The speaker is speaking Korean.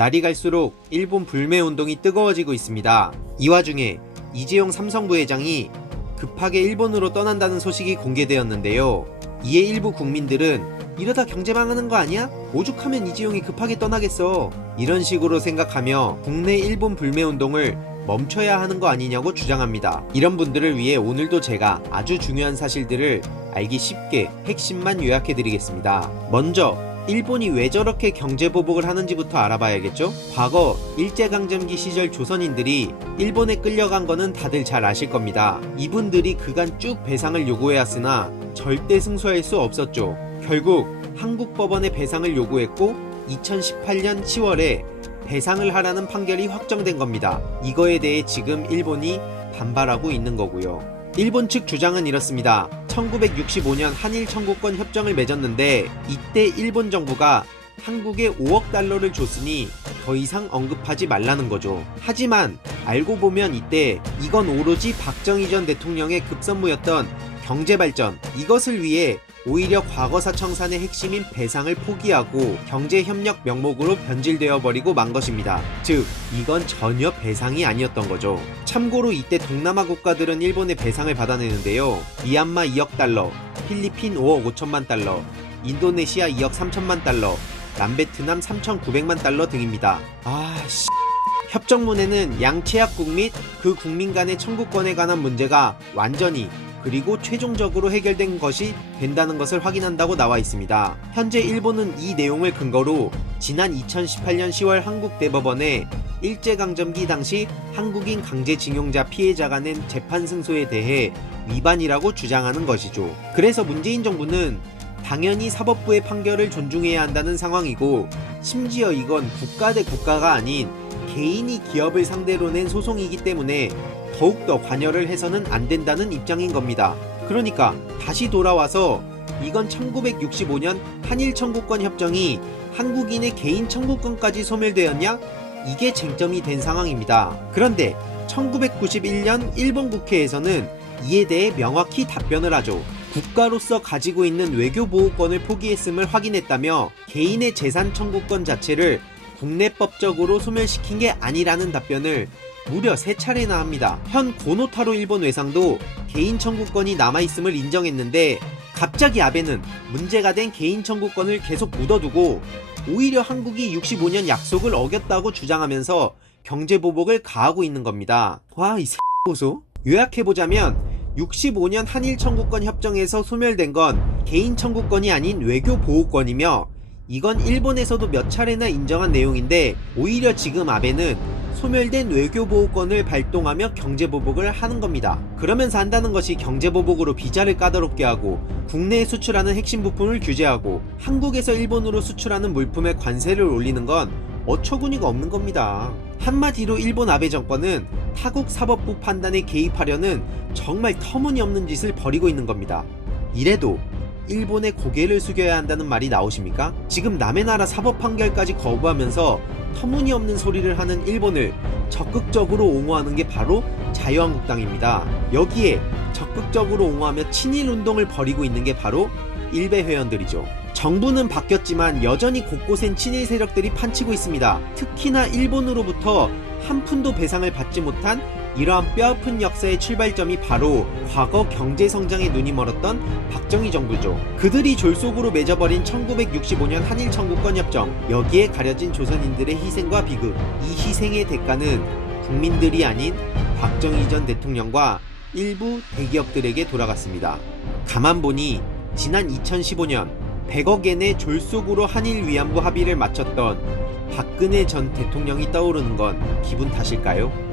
날이 갈수록 일본 불매운동이 뜨거워지고 있습니다. 이 와중에 이재용 삼성 부회장이 급하게 일본으로 떠난다는 소식이 공개되었는데요. 이에 일부 국민들은 이러다 경제 망하는 거 아니야? 오죽하면 이재용이 급하게 떠나겠어. 이런 식으로 생각하며 국내 일본 불매운동을 멈춰야 하는 거 아니냐고 주장합니다. 이런 분들을 위해 오늘도 제가 아주 중요한 사실들을 알기 쉽게 핵심만 요약해드리겠습니다. 먼저 일본이 왜 저렇게 경제보복을 하는지부터 알아봐야겠죠? 과거 일제강점기 시절 조선인들이 일본에 끌려간 거는 다들 잘 아실 겁니다. 이분들이 그간 쭉 배상을 요구해왔으나 절대 승소할 수 없었죠. 결국 한국 법원에 배상을 요구했고 2018년 10월에 배상을 하라는 판결이 확정된 겁니다. 이거에 대해 지금 일본이 반발하고 있는 거고요. 일본 측 주장은 이렇습니다. 1965년 한일 청구권 협정을 맺었는데 이때 일본 정부가 한국에 5억 달러를 줬으니 더 이상 언급하지 말라는 거죠. 하지만 알고 보면 이때 이건 오로지 박정희 전 대통령의 급선무였던 경제발전, 이것을 위해 오히려 과거사 청산의 핵심인 배상을 포기하고 경제협력 명목으로 변질되어 버리고 만 것입니다. 즉 이건 전혀 배상이 아니었던 거죠. 참고로 이때 동남아 국가들은 일본의 배상을 받아내는데요. 미얀마 2억 달러, 필리핀 5억 5천만 달러, 인도네시아 2억 3천만 달러, 남베트남 3,900만 달러 등입니다. 협정문에는 양 채약국 및 그 국민 간의 청구권에 관한 문제가 완전히 그리고 최종적으로 해결된 것이 된다는 것을 확인한다고 나와 있습니다. 현재 일본은 이 내용을 근거로 지난 2018년 10월 한국 대법원에 일제강점기 당시 한국인 강제징용자 피해자가 낸 재판 승소에 대해 위반이라고 주장하는 것이죠. 그래서 문재인 정부는 당연히 사법부의 판결을 존중해야 한다는 상황이고, 심지어 이건 국가 대 국가가 아닌 개인이 기업을 상대로 낸 소송이기 때문에 더욱더 관여를 해서는 안 된다는 입장인 겁니다. 그러니까 다시 돌아와서 이건 1965년 한일 청구권 협정이 한국인의 개인 청구권까지 소멸되었냐? 이게 쟁점이 된 상황입니다. 그런데 1991년 일본 국회에서는 이에 대해 명확히 답변을 하죠. 국가로서 가지고 있는 외교보호권을 포기했음을 확인했다며 개인의 재산 청구권 자체를 국내법적으로 소멸시킨 게 아니라는 답변을 무려 3차례나 합니다. 현 고노타로 일본 외상도 개인 청구권이 남아있음을 인정했는데 갑자기 아베는 문제가 된 개인 청구권을 계속 묻어두고 오히려 한국이 65년 약속을 어겼다고 주장하면서 경제보복을 가하고 있는 겁니다. 와, 이 보소? 요약해보자면 65년 한일 청구권 협정에서 소멸된 건 개인 청구권이 아닌 외교보호권이며, 이건 일본에서도 몇 차례나 인정한 내용인데 오히려 지금 아베는 소멸된 외교보호권을 발동하며 경제보복을 하는 겁니다. 그러면서 한다는 것이 경제보복으로 비자를 까다롭게 하고 국내에 수출하는 핵심 부품을 규제하고 한국에서 일본으로 수출하는 물품에 관세를 올리는 건 어처구니가 없는 겁니다. 한마디로 일본 아베 정권은 타국 사법부 판단에 개입하려는 정말 터무니없는 짓을 벌이고 있는 겁니다. 이래도 일본에 고개를 숙여야 한다는 말이 나오십니까? 지금 남의 나라 사법 판결까지 거부하면서 터무니없는 소리를 하는 일본을 적극적으로 옹호하는 게 바로 자유한국당입니다. 여기에 적극적으로 옹호하며 친일운동을 벌이고 있는 게 바로 일베 회원들이죠. 정부는 바뀌었지만 여전히 곳곳엔 친일 세력들이 판치고 있습니다. 특히나 일본으로부터 한 푼도 배상을 받지 못한 이러한 뼈아픈 역사의 출발점이 바로 과거 경제성장에 눈이 멀었던 박정희 정부죠. 그들이 졸속으로 맺어버린 1965년 한일 청구권 협정, 여기에 가려진 조선인들의 희생과 비극, 이 희생의 대가는 국민들이 아닌 박정희 전 대통령과 일부 대기업들에게 돌아갔습니다. 가만 보니 지난 2015년 100억 엔의 졸속으로 한일 위안부 합의를 마쳤던 박근혜 전 대통령이 떠오르는 건 기분 탓일까요?